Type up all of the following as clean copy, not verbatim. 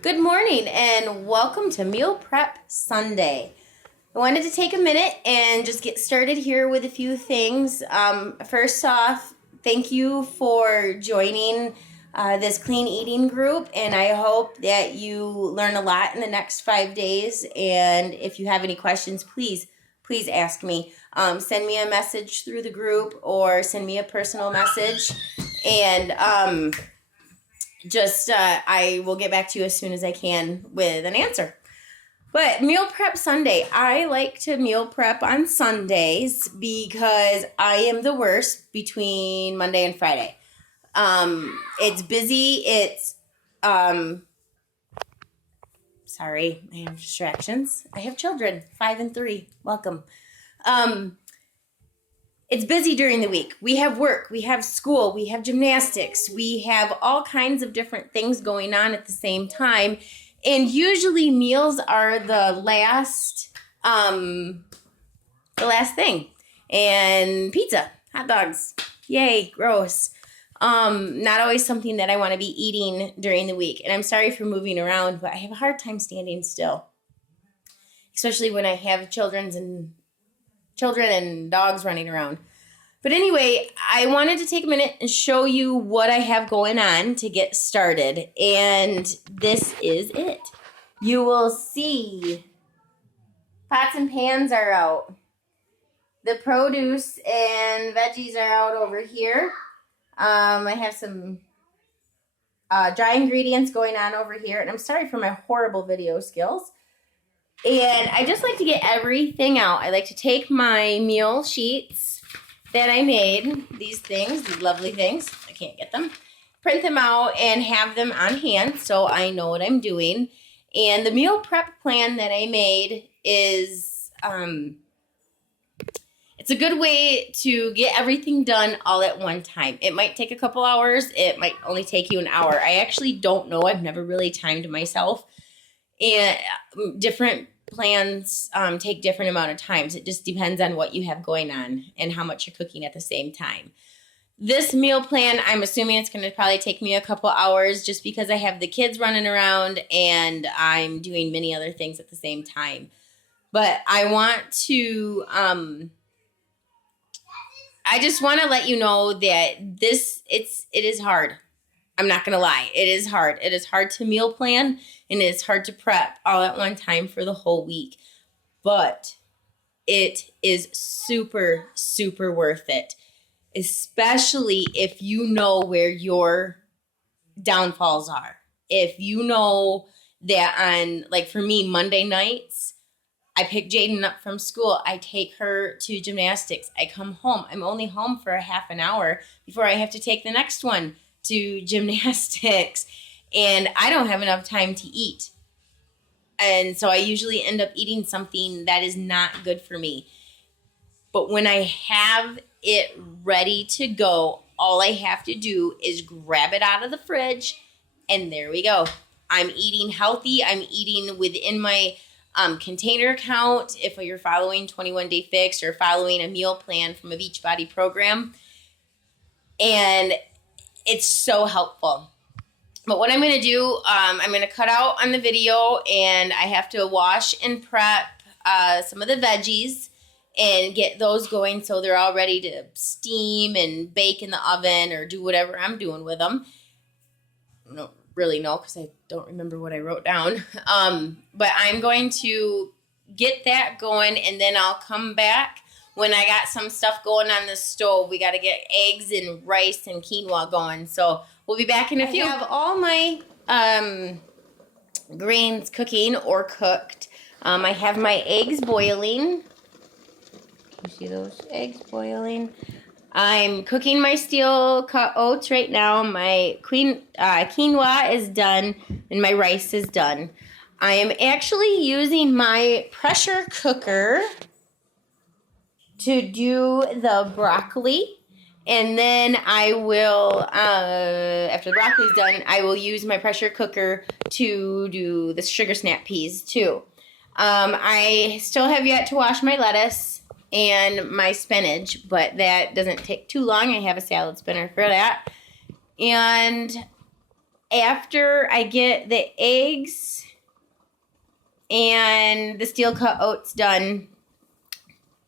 Good morning and welcome to Meal Prep Sunday. I wanted to take a minute and just get started here with a few things. First off, thank you for joining this clean eating group, and I hope that you learn a lot in the next 5 days. And if you have any questions, please ask me. Send me a message through the group or send me a personal message, and I will get back to you as soon as I can with an answer. But Meal Prep Sunday, I like to meal prep on Sundays because I am the worst between Monday and Friday. It's busy. Sorry, I have distractions. I have children, 5 and 3. Welcome. It's busy during the week. We have work, we have school, we have gymnastics, we have all kinds of different things going on at the same time. And usually meals are the last thing. And pizza, hot dogs, yay, gross. Not always something that I want to be eating during the week. And I'm sorry for moving around, but I have a hard time standing still, especially when I have children and dogs running around. But anyway, I wanted to take a minute and show you what I have going on to get started. And this is it. You will see pots and pans are out. The produce and veggies are out over here. I have some dry ingredients going on over here. And I'm sorry for my horrible video skills. And I just like to get everything out. I like to take my meal sheets that I made, these lovely things, I can't get them, print them out and have them on hand so I know what I'm doing. And the meal prep plan that I made is, it's a good way to get everything done all at one time. It might take a couple hours. It might only take you an hour. I actually don't know. I've never really timed myself. And different plans take different amount of times. It just depends on what you have going on and how much you're cooking at the same time. This meal plan, I'm assuming it's going to probably take me a couple hours just because I have the kids running around and I'm doing many other things at the same time. But I want to, I just want to let you know that it is hard. I'm not going to lie. It is hard. It is hard to meal plan and it's hard to prep all at one time for the whole week. But it is super, super worth it, especially if you know where your downfalls are. If you know that on, like for me, Monday nights, I pick Jaden up from school. I take her to gymnastics. I come home. I'm only home for a half an hour before I have to take the next one to gymnastics, and I don't have enough time to eat. And so I usually end up eating something that is not good for me. But when I have it ready to go, all I have to do is grab it out of the fridge, and there we go. I'm eating healthy. I'm eating within my container count. If you're following 21 Day Fix or following a meal plan from a Beachbody program, and it's so helpful. But what I'm going to do, I'm going to cut out on the video, and I have to wash and prep some of the veggies and get those going so they're all ready to steam and bake in the oven or do whatever I'm doing with them. I don't really know because I don't remember what I wrote down. But I'm going to get that going, and then I'll come back when I got some stuff going on the stove. We got to get eggs and rice and quinoa going. So we'll be back in a few. I have all my grains cooking or cooked. I have my eggs boiling. You see those eggs boiling? I'm cooking my steel cut oats right now. My quinoa is done and my rice is done. I am actually using my pressure cooker to do the broccoli, and then I will, after the broccoli's done, I will use my pressure cooker to do the sugar snap peas too. I still have yet to wash my lettuce and my spinach, but that doesn't take too long. I have a salad spinner for that. And after I get the eggs and the steel cut oats done,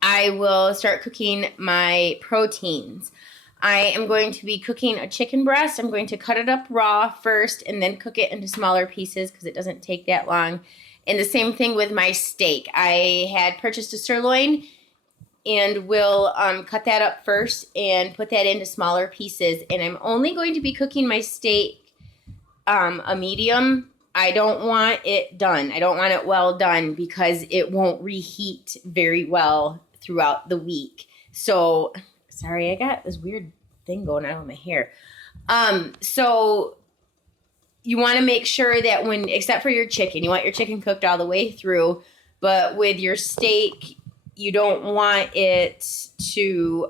I will start cooking my proteins. I am going to be cooking a chicken breast. I'm going to cut it up raw first and then cook it into smaller pieces because it doesn't take that long. And the same thing with my steak. I had purchased a sirloin and will cut that up first and put that into smaller pieces. And I'm only going to be cooking my steak a medium. I don't want it done. I don't want it well done because it won't reheat very well throughout the week. So, sorry, I got this weird thing going on with my hair. So you want to make sure that when, except for your chicken, you want your chicken cooked all the way through, but with your steak, you don't want it to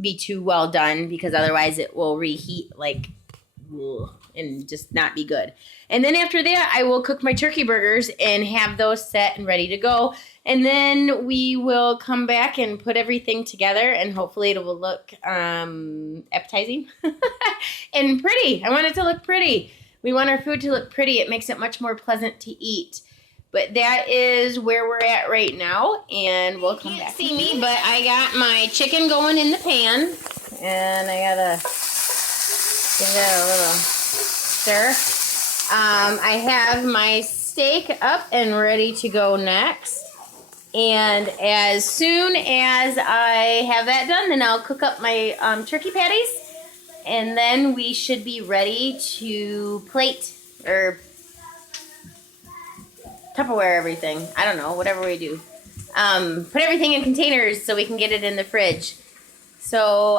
be too well done because otherwise it will reheat like and just not be good. And then after that, I will cook my turkey burgers and have those set and ready to go. And then we will come back and put everything together and hopefully it will look appetizing and pretty. I want it to look pretty. We want our food to look pretty. It makes it much more pleasant to eat. But that is where we're at right now, and we'll come back. You can't see me, but I got my chicken going in the pan, and I gotta give that a little stir. I have my steak up and ready to go next, and as soon as I have that done, then I'll cook up my turkey patties, and then we should be ready to plate or Tupperware everything. I don't know, whatever we do. Put everything in containers so we can get it in the fridge. So,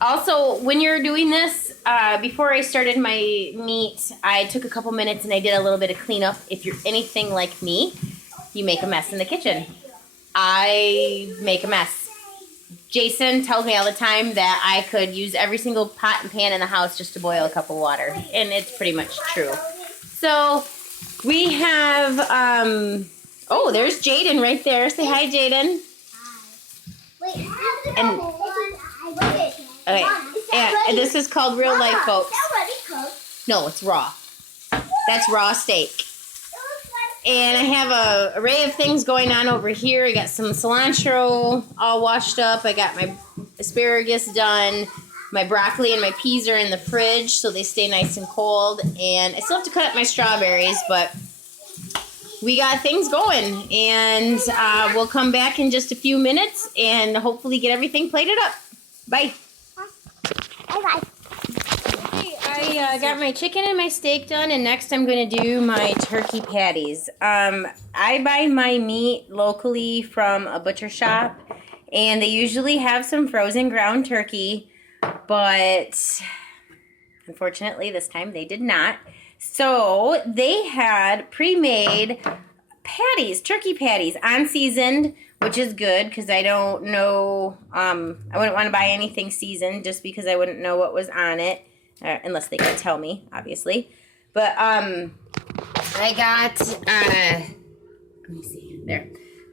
also, when you're doing this, before I started my meat, I took a couple minutes and I did a little bit of cleanup. If you're anything like me, you make a mess in the kitchen. I make a mess. Jason tells me all the time that I could use every single pot and pan in the house just to boil a cup of water. And it's pretty much true. So, we have, oh, there's Jaden right there. Say hi, Jaden. Wait, And, okay, and this is called Real Life, folks. No, it's raw. That's raw steak. And I have a array of things going on over here. I got some cilantro all washed up. I got my asparagus done. My broccoli and my peas are in the fridge, so they stay nice and cold. And I still have to cut up my strawberries, but we got things going. And we'll come back in just a few minutes and hopefully get everything plated up. Bye. Bye-bye. I got my chicken and my steak done, and next I'm going to do my turkey patties. I buy my meat locally from a butcher shop, and they usually have some frozen ground turkey, but unfortunately this time they did not. So they had pre-made patties, turkey patties, unseasoned, which is good because I don't know, I wouldn't want to buy anything seasoned just because I wouldn't know what was on it. Unless they can tell me, obviously. But I got, let me see, there.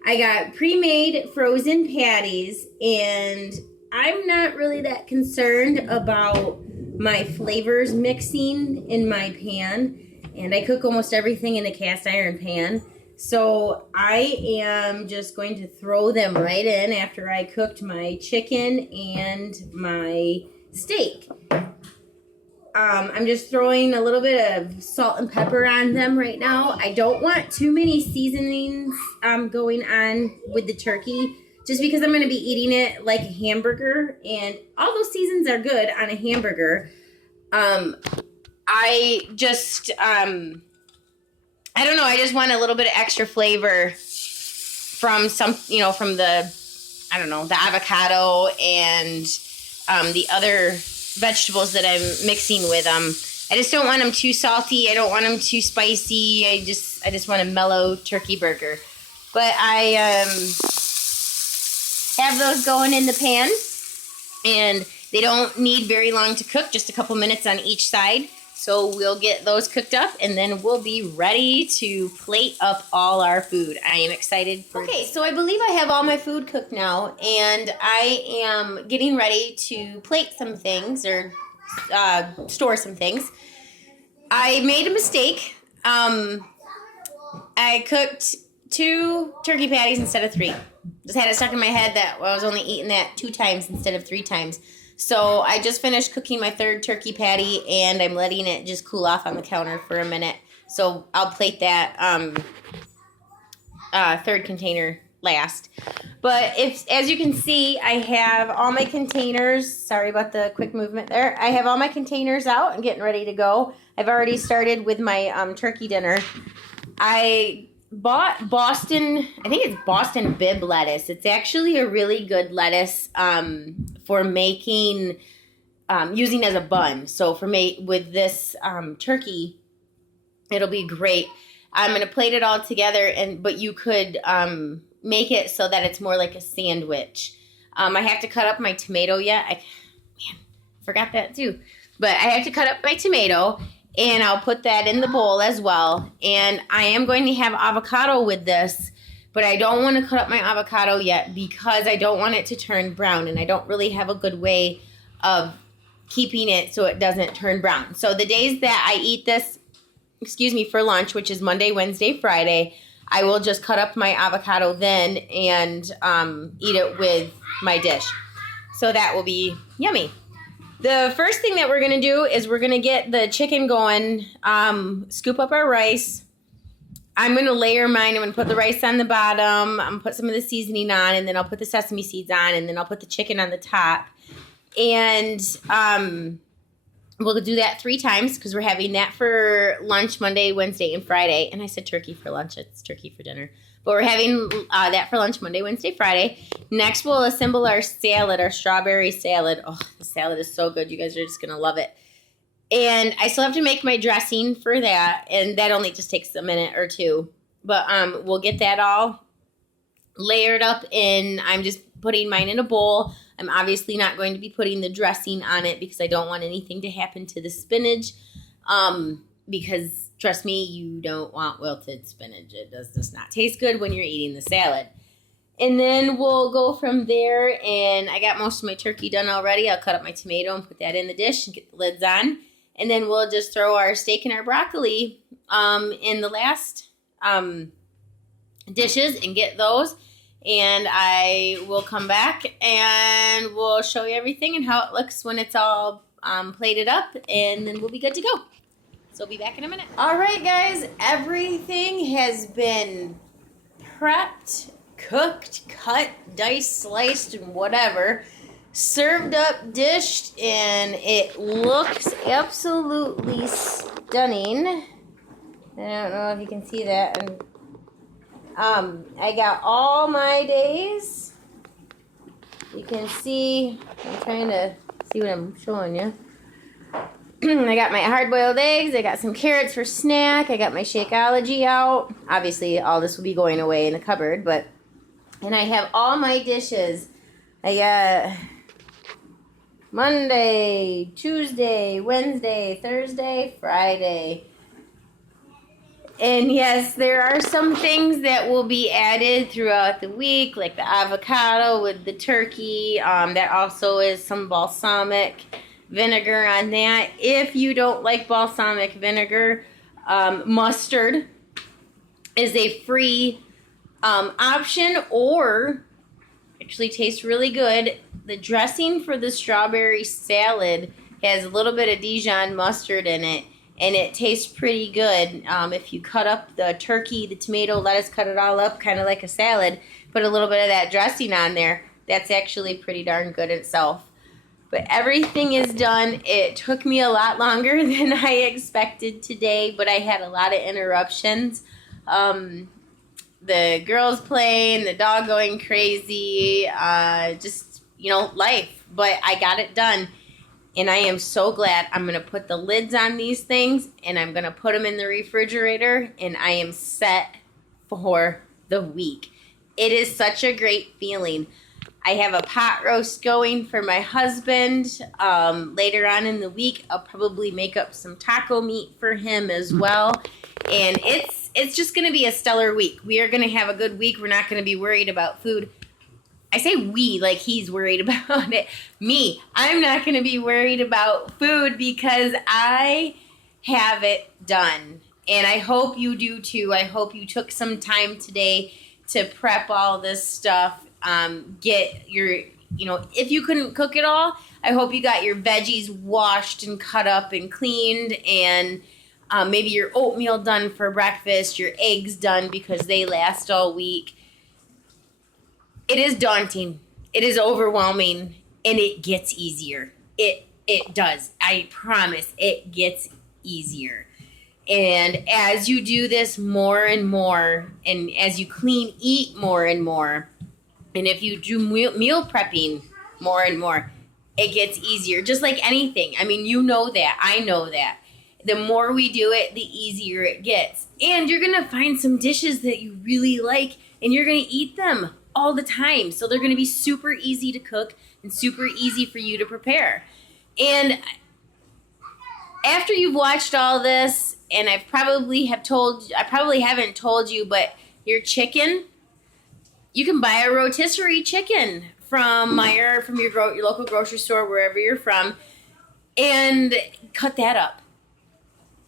I got pre-made frozen patties, and I'm not really that concerned about my flavors mixing in my pan. And I cook almost everything in a cast iron pan. So I am just going to throw them right in after I cooked my chicken and my steak. I'm just throwing a little bit of salt and pepper on them right now. I don't want too many seasonings going on with the turkey, just because I'm going to be eating it like a hamburger, and all those seasons are good on a hamburger. I just, I don't know, I just want a little bit of extra flavor from some, you know, from the, I don't know, the avocado and the other vegetables that I'm mixing with them. I just don't want them too salty. I don't want them too spicy. I just want a mellow turkey burger. But I have those going in the pan, and they don't need very long to cook, just a couple minutes on each side. So we'll get those cooked up, and then we'll be ready to plate up all our food. I am excited for Okay, so I believe I have all my food cooked now, and I am getting ready to plate some things, or store some things. I made a mistake. I cooked 2 turkey patties instead of 3. Just had it stuck in my head that I was only eating that 2 times instead of 3 times. So I just finished cooking my 3rd turkey patty, and I'm letting it just cool off on the counter for a minute. So I'll plate that 3rd container last. But as you can see, I have all my containers. Sorry about the quick movement there. I have all my containers out and getting ready to go. I've already started with my turkey dinner. I bought Boston Bib lettuce. It's actually a really good lettuce for making, using as a bun. So with this turkey, it'll be great. I'm going to plate it all together, but you could make it so that it's more like a sandwich. I have to cut up my tomato yet. Forgot that too. But I have to cut up my tomato, and I'll put that in the bowl as well. And I am going to have avocado with this, but I don't want to cut up my avocado yet because I don't want it to turn brown, and I don't really have a good way of keeping it so it doesn't turn brown. So the days that I eat this, for lunch, which is Monday, Wednesday, Friday, I will just cut up my avocado then and eat it with my dish. So that will be yummy. The first thing that we're going to do is we're going to get the chicken going, scoop up our rice. I'm going to layer mine. I'm going to put the rice on the bottom. I'm going to put some of the seasoning on, and then I'll put the sesame seeds on, and then I'll put the chicken on the top. And we'll do that 3 times because we're having that for lunch Monday, Wednesday, and Friday. And I said turkey for lunch. It's turkey for dinner. But we're having that for lunch Monday, Wednesday, Friday. Next, we'll assemble our salad, our strawberry salad. Oh, the salad is so good. You guys are just going to love it. And I still have to make my dressing for that. And that only just takes a minute or 2. But we'll get that all layered up, and I'm just putting mine in a bowl. I'm obviously not going to be putting the dressing on it because I don't want anything to happen to the spinach. Because trust me, you don't want wilted spinach. It does not taste good when you're eating the salad. And then we'll go from there, and I got most of my turkey done already. I'll cut up my tomato and put that in the dish and get the lids on. And then we'll just throw our steak and our broccoli in the last dishes and get those. And I will come back and we'll show you everything and how it looks when it's all plated up, and then we'll be good to go. So I'll be back in a minute. All right, guys, everything has been prepped, cooked, cut, diced, sliced, and whatever. Served up, dished, and it looks absolutely stunning. I don't know if you can see that. And I got all my days. You can see, I'm trying to see what I'm showing you. I got my hard-boiled eggs. I got some carrots for snack. I got my Shakeology out. Obviously, all this will be going away in the cupboard, and I have all my dishes. I got Monday, Tuesday, Wednesday, Thursday, Friday. And yes, there are some things that will be added throughout the week, like the avocado with the turkey. That also is some balsamic vinegar on that. If you don't like balsamic vinegar, mustard is a free option, or actually tastes really good. The dressing for the strawberry salad has a little bit of Dijon mustard in it, and it tastes pretty good. If you cut up the turkey, the tomato, lettuce, cut it all up kind of like a salad, put a little bit of that dressing on there, that's actually pretty darn good itself. But everything is done. It took me a lot longer than I expected today, but I had a lot of interruptions. The girls playing, the dog going crazy, just, life. But I got it done, and I am so glad. I'm going to put the lids on these things, and I'm going to put them in the refrigerator, and I am set for the week. It is such a great feeling. I have a pot roast going for my husband. Later on in the week, I'll probably make up some taco meat for him as well. And it's just going to be a stellar week. We are going to have a good week. We're not going to be worried about food. I say we like he's worried about it. Me, I'm not going to be worried about food because I have it done. And I hope you do too. I hope you took some time today to prep all this stuff. Get your, if you couldn't cook it all, I hope you got your veggies washed and cut up and cleaned, and maybe your oatmeal done for breakfast, your eggs done because they last all week. It is daunting. It is overwhelming, and it gets easier. It does. I promise it gets easier. And as you do this more and more, and as you eat more and more, and if you do meal prepping more and more, it gets easier. Just like anything. I mean, you know that. I know that. The more we do it, the easier it gets. And you're going to find some dishes that you really like, and you're going to eat them all the time. So they're going to be super easy to cook and super easy for you to prepare. And after you've watched all this, and I probably haven't told you, but your chicken, you can buy a rotisserie chicken from Meijer, from your local grocery store, wherever you're from, and cut that up.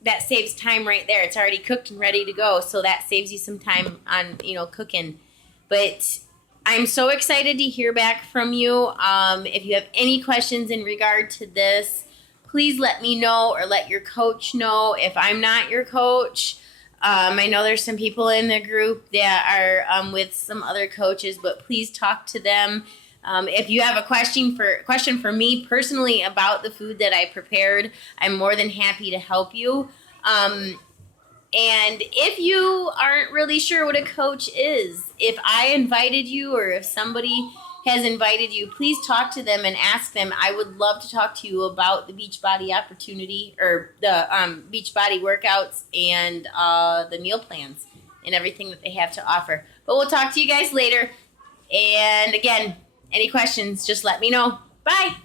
That saves time right there. It's already cooked and ready to go, so that saves you some time on cooking. But I'm so excited to hear back from you. If you have any questions in regard to this, please let me know or let your coach know if I'm not your coach. I know there's some people in the group that are with some other coaches, but please talk to them. If you have a question for me personally about the food that I prepared, I'm more than happy to help you. And if you aren't really sure what a coach is, if I invited you or if somebody has invited you, please talk to them and ask them. I would love to talk to you about the Beachbody opportunity, or the Beachbody workouts and the meal plans and everything that they have to offer. But we'll talk to you guys later. And again, any questions, just let me know. Bye.